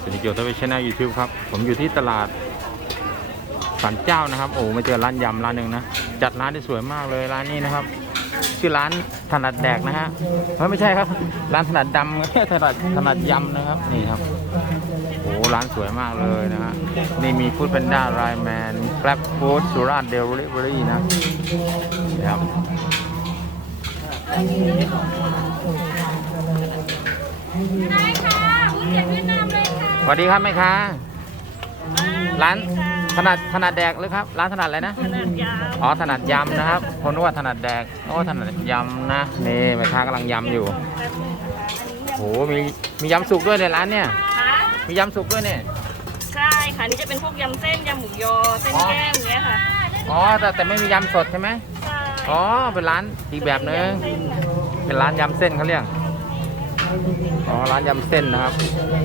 สวัสดีเกียวตัวเป็นชแนลยูทูบครับ ผมอยู่ที่ตลาดสันเจ้านะครับ โอ้มาเจอร้านยำร้านหนึ่งนะ จัดร้านได้สวยมากเลยร้านนี้นะครับ ชื่อร้านถนัดแดกนะฮะไม่ใช่ครับ ร้านถนัดดำถนัดถนัดยำนะครับ นี่ครับ โอ้ร้านสวยมากเลยนะฮะ นี่มีฟู้ดแพนด้าไรแมนแกร็บฟู้ดสุราษฎร์เดลิเวอรี่นะครับ ได้ค่ะอุ้ยเสียงเวียดนามเลยค่ะ ส วัสดีครับแม่ค้าร้านถค่ะนัดถนัดแดกหรือครับ ร้านถนัดอะไรนะ ขนาดยาวอ๋อถนัดยำนะครับคนนึกว่าถนัดแดกโอ้ถนัดยำนะนี่แม่ค้ากำลังยำอยู่แป๊บนึงนะคะอันนี้โหมีมียำสุกด้วยในร้านเนี่ย ค่ะมียำสุกด้วยเนี่ย ใช่ค่ะนี่จะเป็นพวกยำเส้นยำหมูยอเส้นแก้มอย่างเงี้ยค่ะอ๋อแต่แต่ไม่มียำสดใช่ไหมใช่อ๋อเป็นร้านอีกแบบหนึงเส้นน่ะเป็นร้านยำเส้นเขาเรียกอ๋อร้านยำเส้นนะครับ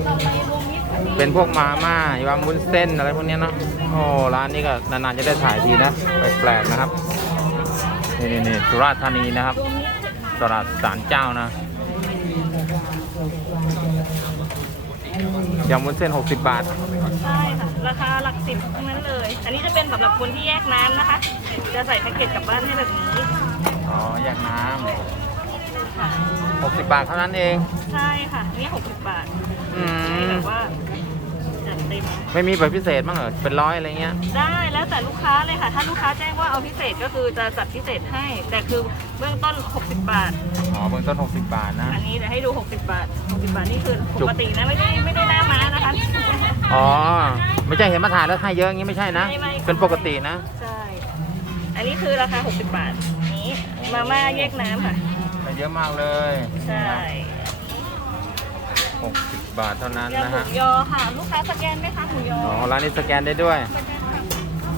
ต่อไปรวมมิตรค่ะ เป็นพวกมาม่ายำวุ้นเส้นอะไรพวกเนี้ยเนาะโอ้ร้านนี้ก็นานๆจะได้ถ่ายทีนะแปลกๆนะครับนี่นี่นี่สุราษฎร์ธานีนะครับรวมมิตรตลาดสารเจ้านะยำวุ้นเส้น 60 บาท ใช่ค่ะ ราคาหลักสิบทั้งนั้นเลย อันนี้จะเป็นสำหรับคนที่แยกน้ำนะคะ จะใส่แพ็กเกจกลับบ้านให้แบบนี้ อ๋อ แยกน้ำ ค่ะ 60 บาทเท่านั้นเอง ใช่ค่ะนี่60บาทอืให้ม แบบว่าจัดเต็ม ไม่มีแบบพิเศษบ้างเหรอ เป็นร้อยอะไรเงี้ย ได้แล้วแต่ลูกค้าเลยค่ะ ถ้าลูกค้าแจ้งว่าเอาพิเศษก็คือจะจัดพิเศษให้ แต่คือเบื้องต้น 60 บาท อ๋อ เบื้องต้น 60 บาทนะ อันนี้เดี๋ยวให้ดู 60 บาท 60 บาทนี่คือจุปกกตินะไม่ได้ไม่ได้หน้าม้านะคะ อ๋อ ไม่ใช่เห็นมาถ่ายแล้วให้เยอะอย่างงี้ไม่ใช่นะ ไม่ไม่ เป็นปกตินะ ใช่ อันนี้คือราคา 60 บาทนี้มาม่าแยกน้ำค่ะ ให้เยอะมากเลยใช่60 บาทเท่านั้นยำนะหมูฮะ ยอค่ะ ลูกค้าสแกนไหมคะหมูยออ๋อ ร้านนี้สแกนได้ด้วย สแกนค่ะ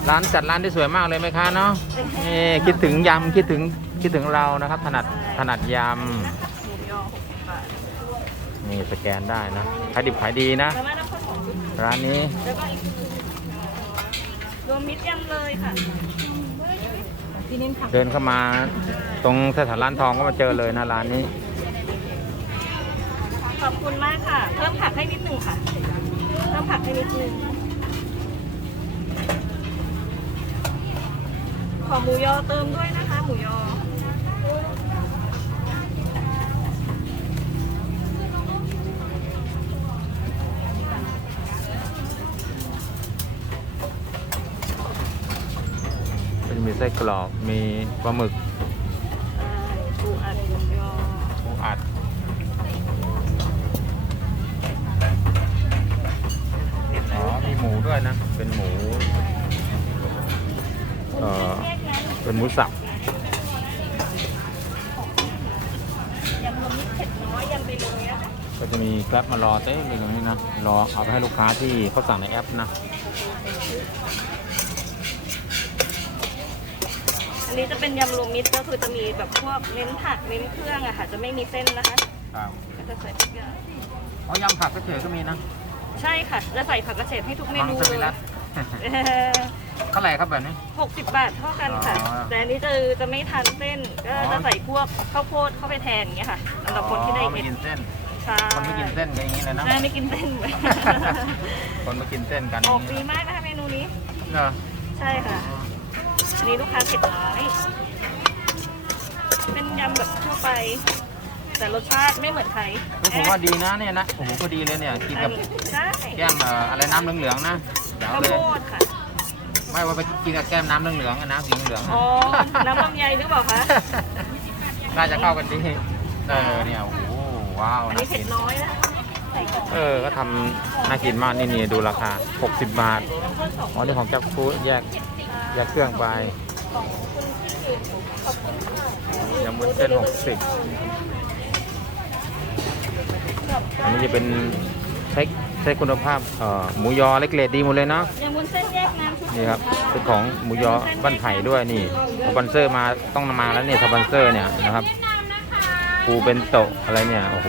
ร้านจัดร้านได้สวยมากเลยไหมคะเนาะนี่คิดถึงยำคิดถึงคิดถึงเรานะครับ ถนัดถนัดยหมูยอ60บาทำนี่สแกนได้นะขายดิบขายดีนะมาม่าน้ำข้นของชุดร้านนี้แล้วก็อีกรวมมิตรยำเลยค่ะพี่นิ่มค่ะ เดินเข้ามาตรงสถานร้านทองก็มาเจอเลยนะร้านนี้ ขอบคุณมากค่ะ เพิ่มผักให้นิดนึงค่ะ เพิ่มผักให้นิดนึงขอหมูยอเติมด้วยนะคะ หมูยอ ไส้กรอกมีปลาหมึกปูอัดหมูยอปูอัดอ๋อมีหมูด้วยนะ เป็นหมูเอ่อแยกนะเป็นหมูสับยำรวมมิตรเผ็ดน้อยยำไปเลยอะค่ะก็จะมีแกร็บมารอเต้เลยตรงนี้นะ รอเอาไปให้ลูกค้าที่เขาสั่งในแอปนะ อันนี้จะเป็นยำรวมมิตรก็คือจะมีแบบพวกเน้นผักเน้นเครื่องอะค่ะ จะไม่มีเส้นนะคะครับก็จะใส่ทุกอย่างอ๋อยำผักก็เฉยก็มีนะใช่ค่ะ จะใส่ผักกระเฉดให้ทุกเมนูมังสวิเลรัยตเท่าไหร่ครับแบบนี้หกสิบบาทเท่ากันค่ะอ๋อแต่อันนี้จะจะไม่ทานเส้น ก็อ๋อจะใส่พวกข้าวโพดเข้าไปแทนอย่างเงี้ยค่ะสำหรับคนที่ได้อ๋อเอ็ไม่ดกินเส้นใช่คนไม่กินเส้นก็อย่างนี้เลยนะใช่ไม่กินเส้นคนไม่กินเส้นกันออกดีมากนะคะเมนูนี้เนอะใช่ค่ะ อันนี้ลูกค้าเผ็ดน้อยเป็นยำแบบทั่วไป แต่รสชาติไม่เหมือนใครเฮ้ยผมว่าดีนะเนี่ยนะโอ้โหพอดีเลยเนี่ยกินอักับนใช่แก้มเอ่ออะไรน้ำเหลืองๆนะเดี๋ยวข้าวเลโพยดค่ะ ไม่ว่าไปกินกับแก้มน้ำเหลืองๆอะน้ำสีเหลืองๆอะ อ๋อ น้ำลำไยหรือเปล่าคะ น่าจะเข้ากันดีเออเนี่ยโอ้โหว้าวอันน่านี้เผ็กิดนน้อยนะใส่กับเออก็ทำน่ากินมากนี่นี่ดูราคา 60 บาทน้ำข้นสองอ๋อนี่ของแจ็คฟูดแยกแยกเครื่องไปของคุณที่คือขอบคุณค่ะยำวุ้นเส้น60อันนี้จะเป็นเช็คเช็คคุณภาพเอ่อหมูยอเล็กเกรดดีหมดเลยเนาะยำวุ้นเส้นแยกน้ำชุดนี่ครับเป็นของหมูยอบ้านไผ่ด้วยนี่สปอนเซอร์มาต้องมาแล้วเนี่ยสปอนเซอร์เนี่ยนะครับปูเป็นโตะอะไรเนี่ยโอ้โห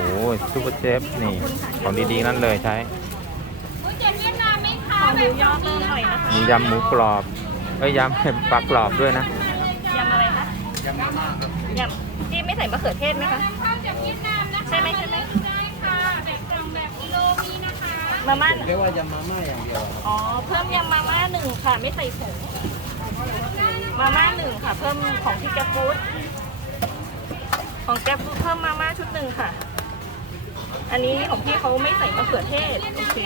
ซูเปอร์เชฟนี่ของดีๆนั่นเลยใช้ของหมูยอเติมหน่อยนะคะมียำหมูกรอบ เอ้ยยำปลากรอบด้วยนะยำอะไรคะยำมาม่าครับยำที่ไม่ใส่มะเขือเทศไหมคะใช่ไหมใช่ไหมได้ค่ะแบบกล่องแบบกิโลมีนะคะมมาม่าเรียกว่ายำมาม่าอย่างเดียวอ๋อเพิ่มยำมาม่าหนึ่งค่ะ ไม่ใส่ผงมาม่าหนึ่งค่ะ เพิ่มของที่แกฟูดของแกฟูดเพิ่มมาม่าชุดหนึ่งค่ะ อันนี้ของพี่เขาไม่ใส่มะเขือเทศโอเค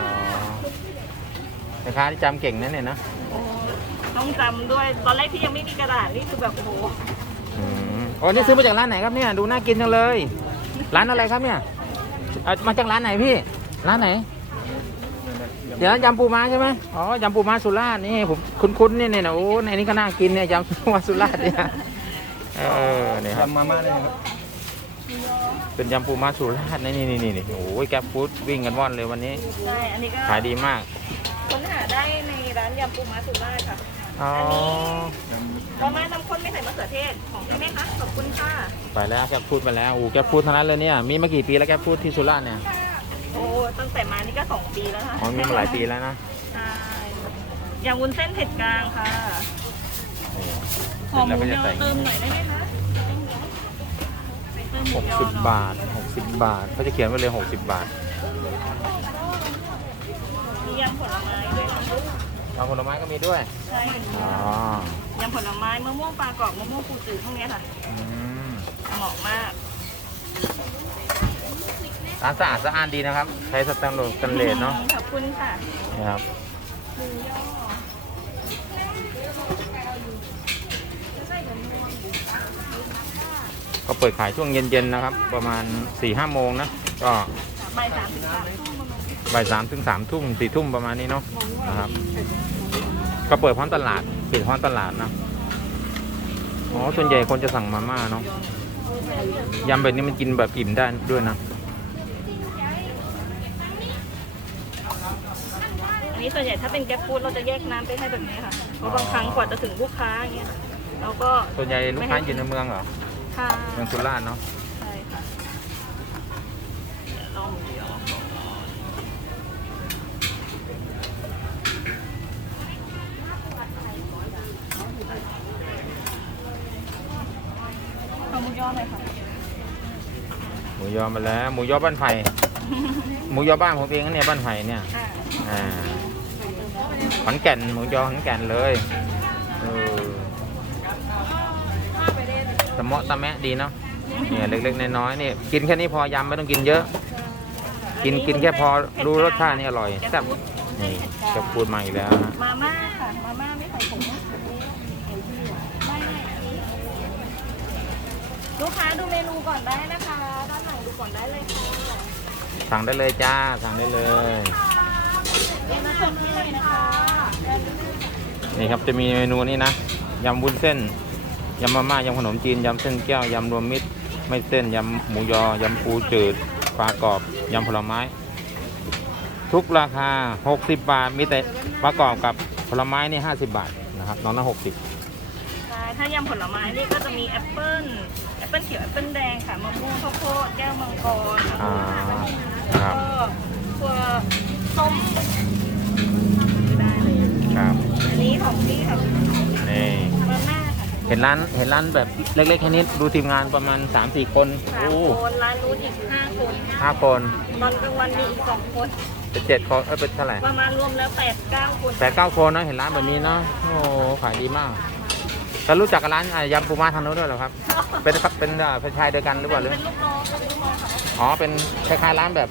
อ๋อแม่ค้าที่จำเก่งนะเนี่ยนะโอ้ ต้องจำด้วย ตอนแรกที่ยังไม่มีกระดาษนี่คือแบบโอ้โหอืมโอ้นี่ซื้อมาจากร้านไหนครับเนี่ยดูน่ากินจังเลย ร้านอะไรครับเนี่ยเอามาจากร้านไหนพี่ ร้านไหน เดี๋ยวยำปูม้าใช่ไหมอ๋อยำปูม้าสุราษฎร์นี่ผมคุ้นๆเนี่ยเนี่ยนะโอ้ในนี้ก็น่ากินเนี่ยยำปูม้าสุราษฎร์เนี่ยเออเนี่ยครับยำมาม่าได้ไหมครับเป็นยำปูม้าสุราษฎร์นี่นี่นี่นี่โอ้ยแก๊ปฟู้ดวิ่งกันว่อนเลยวันนี้ ใช่ อันนี้ก็ขายดีมาก ค้นหาได้ในร้านยำปูม้าสุราษฎร์ค่ะ อ๋อ มาม่าน้ำข้นไม่ใส่มะเขือเทศ ของพี่ไหมคะ ขอบคุณค่ะไปแล้วแก๊ปฟู้ดไปแล้วโอ้แก๊ปฟู้ดทั้งนั้นเลยเนี่ย มีมากี่ปีแล้วแก๊ปฟู้ดที่สุราษฎร์เนี่ย โอ้ตั้งแต่มานี่ก็สองปีแล้วค่ะอ๋อ มีมาหลายปีแล้วนะใช่ยำวุ้นเส้นเผ็ดกลางค่ะนี่หอมหแล้วมูก็ยจะอใส่เติมหน่อยได้ไหมคะเติมหหมูกยอสิบหน่อยบาทหกสิบบาทเขาจะเขียนไว้เลยหกสิบบาท มียำผลไม้ด้วยนะ เอาผลไม้ก็มีด้วย ใช่อ๋อยำผลไม้มะม่วงปลากรอบมะม่วงปูจืดพวกเนี้ยค่ะอืมเหมาะมากร้านสะอาดสะอ้านดีนะครับ ใช้สแตนเลสสแตนเลสเนาะขอบคุณค่ะนี่ครับหมูยอก็เปิดขายช่วงเย็นๆนะครับ ประมาณ4ี่ห้าโมงนะ ก็ใบายสามสิบสามทุ่มบ่ายสามถึงสามทุ่มสี่ทุ่มประมาณนี้เนาะนะครับ ก็เปิดพร้อมตลาดปิดพร้อมตลาดนะอ๋อส่วนใหญ่คนจะสั่งมาม่าเนาะยำแบบนี้มันกินแบบอิ่มได้ด้วยนะอันนี้ส่วนใหญ่ถ้าเป็นแก๊ปฟู้ดเราจะแยกน้ำไปให้แบบนี้ค่ะเพราะบางครั้งกว่าจะถึงลูกค้าอย่างเงี้ยเราก็ส่วนใหญ่ลูกค้าอยู่ในเมืองเหรอค่ะเมืองสุราษฎร์เนาะใช่ค่ะเดี๋ยวลอง ยอเอาหมูยอหน่อยค่ะหมูยอมาแล้ว หมูยอบ้านไผ่ หมูยอบ้านผมเองนะเนี่ยบ้านไผ่เนี่ย อ่าอ่าขอนแก่นหมูยอขอนแก่นเลยเออตะเมาะตะแมะดีเนาะเนี่ยเล็กๆน้อยๆนี่กินแค่นี้พอยำไม่ต้องกินเยอะ กินกินแค่พอรู้รสชาตินี่อร่อยแซ่บนี่จะพูดมาอีกแล้วนะมาม่าค่ะมาม่าไม่ใส่ผงไม่ไม่ ลูกค้าดูเมนูก่อนได้นะคะ ด้านหลังดูก่อนได้เลยค่ะสั่งได้เลยจ้า สั่งได้เลย เมนูสดที่เลยนะคะนี่ครับจะมีเมนูนี้นะยำวุ้นเส้นยำมาม่ายำขนมจีนยำเส้นแก้วยำรวมมิตร ไม่เส้นยำหมูยอยำปูจืดปลากรอบยำผลไม้ ทุกราคา 60 บาทมีแต่ประกอบกับผลไม้นี่50 บาทนะครับน้องละ60ใช่ถ้ายำผลไม้นี่ก็จะมีแอปเปิ้ลแอป เปิ้ลเขียวแอปเปิ้ลแดงค่ะมะม่วงข้าวโพดแก้วมังกรค่ะอ่าคแล้รัวบก็ตัวส้มได้เลยครับอันนี้ของพี่ค่ะนี่มาม่าค่ะเห็นร้านเห็นร้านแบบเล็กๆแค่นี้ดูทีมงานประมาณ 3-4 คนสามโอ้คนร้านนู้นอีกห้าคนห้าคนตอนกลางวันมีอีกสองคน เป็นเจ็ดคนเอ้ยเป็นเท่าไหร่ประมาณรวมแล้วแปดเก้าคนแปดเก้าคนนะเห็นร้านแบบนี้เนาะโอ้โหขายดีมาก แล้วรู้จักกับร้านอะยำปูม้าทางโน้นด้วยเหรอครับ เป็นเป็นอ่าเป็นชายเดียวกันหรือเปล่าหรือเป็นลูกน้องเป็นลูกน้องค่ะอ๋อเป็นคล้ายๆร้านแบบ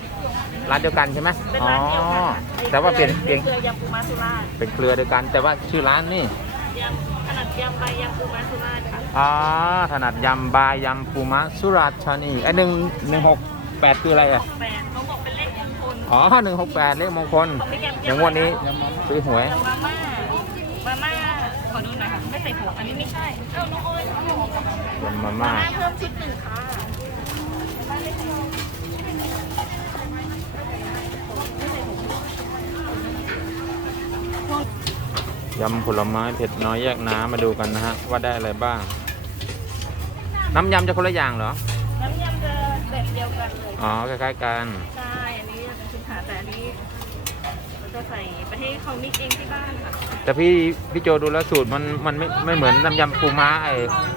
ร้านเดียวกันใช่ไหมเป็นอ๋อร้านเดียวกันค่ะแต่ว่าเปลี่ยนเปลี่ยนเครือยำปูม้าสุราษฎร์เป็นเครือเดียวกัน แต่ว่าชื่อร้านนี่ยำขนาดยำใบยำปูม้าสุราษฎร์ค่ะอ๋อถนัดยำบายยำปูม้าสุราษฎร์ธานีไอ้หนึ่งหนึ่งหกแปดคืออะไรอะแปดเขาบอกเป็นเลขมงคลอ๋อหนึ่งหกแปดเลขมงคลของพี่แกมอย่างงวดนี้ซื้อหวยมาม่ามาม่าขอดูหน่อยค่ะไม่ ใส่ผงอันนี้ไม่ใช่ เอ้าน้องโอ้ยยำมามาม่าม่าเพิ่มชุดหนึ่งค่ะมาม่าไม่ใส่ผงยำผลไม้เผ็ดน้อยแยกน้ำมาดูกันนะฮะ ว่าได้อะไรบ้าง น้ำยำจะคนละอย่างเหรอ น้ำยำจะแบบเดียวกันเลย อ๋อ คล้ายๆกัน ใช่ อันนี้จะเป็นชุดหาแต่อันนี้เราจะใส่ไป ให้เขามิกเองที่บ้านค่ะแต่พี่พี่โจดูแล้วสูตรมันมันไม่ไม่เหมือนน้ำยำปูม้าไอ้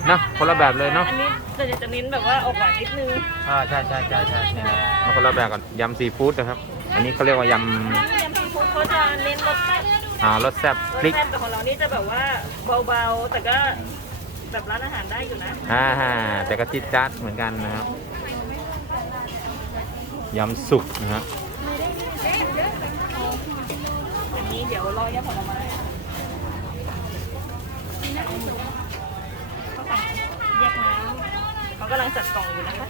เนอะคนละแบบเลยเนาะอันนี้จะจะเน้นแบบว่าออกหวานนิดนึงอ่าใช่ใช่ใช่ใช่เนี่ยมันคนละแบบกับยำซีฟู้ดนะครับใอันนี้เขาเรียกว่ายยำซีฟู้ดเขาจะเน้นรสแซ่บำอ่ารสแซ่บรพสริกแซ่บแต่ของเรานี่จะแบบว่าเบาๆแต่ก็แบบร้านอาหารได้อยู่นะอ่าฮะแต่ก็จิดจัดเหมือนกันนะครับยำสุกนะฮะ อันนี้เดี๋ยว รอยำผลไม้เขาสั่งแยกน้ำเขากำลังจัดกล่องอยู่นะคะ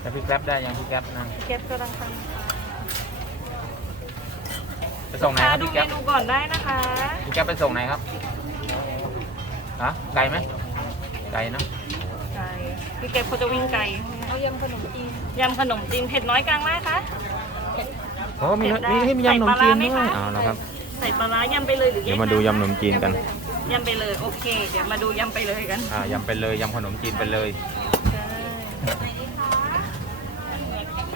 แล้วพี่แกร็บได้ยังพี่แกร็บนะเก็บกำลังทำไปส่งไหนครับดูพี่เมแกร็บนูก่อนได้นะคะพี่แกร็บไปส่งไหนครับฮะไกลไหมไกลเนอะไก่พี่เก็บเขาจะวิ่งไก่เอายำขนมจีนยำขนมจีนเผ็ดน้อยกลางมากคะ โอ้มีเผ็ดได้มีให้มียำขนมจีนใส่ปลาร้าไหมด้วยคะ เอาละครับ ใส่ปลาร้ายำไปเลยหรือแยเดี๋ยกวมาดูยำขนมจีนกันยำไปเลยโอเค เดี๋ยวมาดูยำไปเลยกันอ่ายำไปเลยยำขนมจีนไปเลยใช่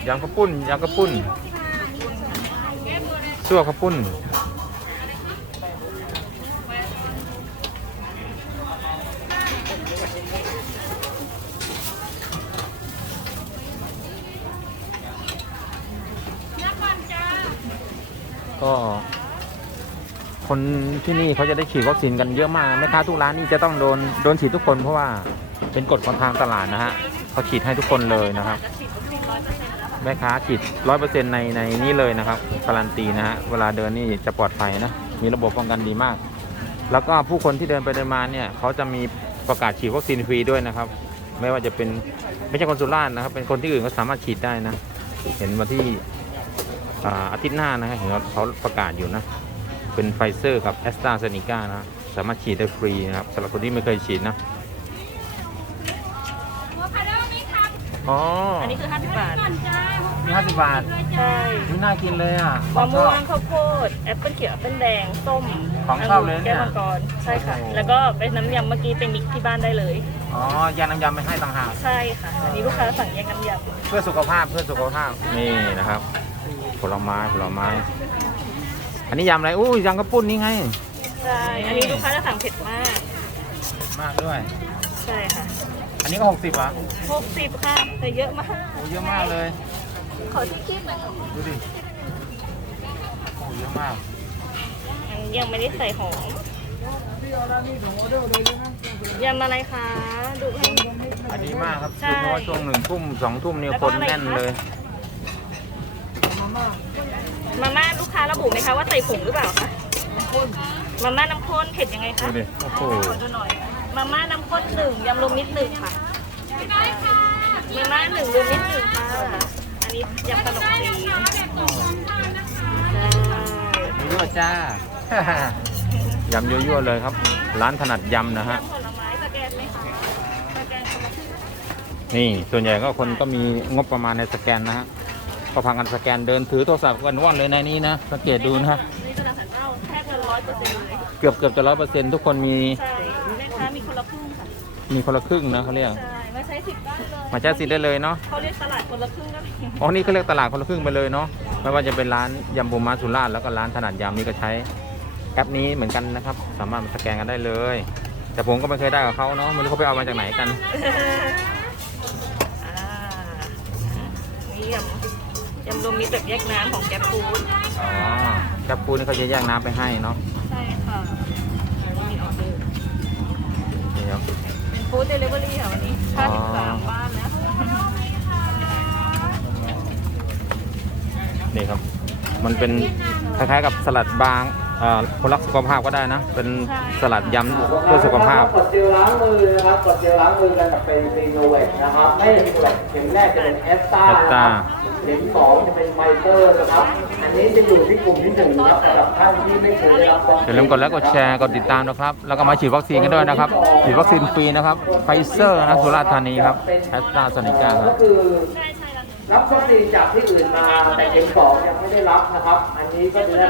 ยำข้าวปุ้นยำข้าวปุ้นซั่วข้าวปุ้นก็ คนที่นี่เขาจะได้ฉีดวัคซีนกันเยอะมากแม่ค้าทุกร้านนี่จะต้องโดนโดนฉีดทุกคนเพราะว่าเป็นกฎของทางตลาดนะฮะเขาฉีดให้ทุกคนเลยนะครับแม่ค้าฉีดร้อยเปอร์เซ็นต์ในในนี้เลยนะครับการันตีนะฮะเวลาเดินนี่จะปลอดภัยนะมีระบบป้องกันดีมาก แล้วก็ผู้คนที่เดินไปเดินมาเนี่ยเขาจะมีประกาศฉีดวัคซีนฟรีด้วยนะครับ ไม่ว่าจะเป็นไม่ใช่คนสุราษฎร์นะครับ เป็นคนที่อื่นก็สามารถฉีดได้นะ เห็นวันที่อาทิตย์หน้านะฮะเห็นเขาประกาศอยู่นะ เป็นไฟเซอร์กับแอสตราเซเนกานะสามารถฉีดได้ฟรีนะครับสำหรับคนที่ไม่เคยฉีดนะอ๋ออันนี้คือ50บาทมีห้าสิบบาทใช่นี่น่ากินเลยอะมะม่วงข้าวโพดแอปเปิ้ลเขียวแอปเปิ้ลแดงส้มของชอบเลยเนี่ย แก้วมังกรใช่ค่ะโอ้โหแล้วก็เป็นน้ำยำเมื่อกี้เป็นมิกซ์ที่บ้านได้เลย อ๋อยาน้ำยำไม่ให้ต่างหากใช่ค่ะอันนี้ลูกค้าสั่งแยกน้ำยเพื่อสุขภาพเพื่อสุขภาพนี่นะครับ ผลไม้ผลไม้ อันนี้ยำอะไรอู้ยยำกระปุ้นนี่ไงำใช่ อันนี้ลูกค้าจะสั่งเผ็ดมาก มากด้วย ใช่ค่ะ อันนี้ก็หกสิบอะ60ค่ะแต่เยอะมาก โอ้เยอะมากเลย ขอที่คิดหน่อยดูดิ โอ้เยอะมาก อันยังไม่ได้ใส่หอมยำอะไรคะ ดูให้ อันนี้มากครับใช่เพราะว่าช่วงหนึ่งทุ่มสองทุ่มเนี่ยแล้วคก็นอะไรแน่นคะเลย มาม่าลูกค้าระบุไหมคะว่าใส่ผงหรือเปล่าคะมาม่าน้ำข้นเผ็ดยังไงดูคะดิโอ้โหขอดูหน่อยมาม่าน้ำข้นหนึ่งยำรวมมิตรหนึ่งค่ะมาม่าหนึ่งรวมมิตรหนึ่งค่ะอันนี้ยำขนมจีนใช่มีด้วยจ้ายำยั่วๆเลยครับ ร้านถนัดยำนะฮะยำผลไม้สแกนไหมคะสแกนคนละครึ่งนี่ส่วนใหญ่ก็คนก็มีงบประมาณในสแกนนะฮะ ก็พากันสแกนเดินถือโทรศัพท์กันว่อนเลยในนี้นะสังเกตดูนะฮะนี่ตลาดสันเต้าแทบจะร้อยเปอร์เซ็นต์เลยเกือบเกือบจะร้อยเปอร์เซ็นต์ทุกคนมีใช่แม่ค้ามีคนละครึ่งค่ะมีคนละครึ่งนะเขาเรียกใช่มาใช้สิทธิ์ได้เลยมาใช้สิทธิ์ได้เลยเนาะเขาเรียกตลาดคนละครึ่งก็มีอ๋อนี่เขาเรียกตลาดคนละครึ่งไปเลยเนาะไม่ว่าจะเป็นร้านยำบูมาสุราษฎร์แล้วก็ร้านถนัดยำนี่ก็ใช้แอปนี้เหมือนกันนะครับ สามารถมาสแกนกันได้เลย แต่ผมก็ไม่เคยได้กับเขาเนาะไม่รู้เขาไปเอามาจากไหนกัน อ่านี่ยำ ยำรวมมิตรแบบแยกน้ำของแก๊ปฟูดอ๋อแคปปูนี่เขาจะแยกน้ำไปให้เนาะใช่ค่ะมีออเดอร์นี่ครับเป็นฟู้ดเดลิเวอรี่ค่ะวันนี้อ๋อ 53บ้านแล้วนี่ครับ มันเป็นคล้ายๆกับสลัดบางเอ่อคนรักสุขภาพก็ได้นะ เป็นสลัดยำเพื่อสุขภาพ กดเจลล้างมือนะครับกดเจลล้างมือกันกับเป็นซีโนเวกนะครับไม่ซีโนเวกเข็มแรกจะเป็นแอสตรา Astra เข็ม สองจะเป็นไฟเซอร์นะครับ อันนี้จะอยู่ที่กลุ่มที่หนึ่งนะครับสำหรับท่านที่ไม่เคยได้รับวัคซีนอย่าลืมกดไลค์กดแชร์กดติดตามนะครับ แล้วก็มาฉีดวัคซีนกันด้วยนะครับ ฉีดวัคซีนฟรีนะครับไฟเซอร์นะสุราษฎร์ธานีครับแอสตราเซเนกาคก็รับคือใช่ใช่แล้วรับวัคซีนจากที่อื่นมาแต่เข็มสองยังไม่ได้รับนะครับ อันนี้ก็จะได้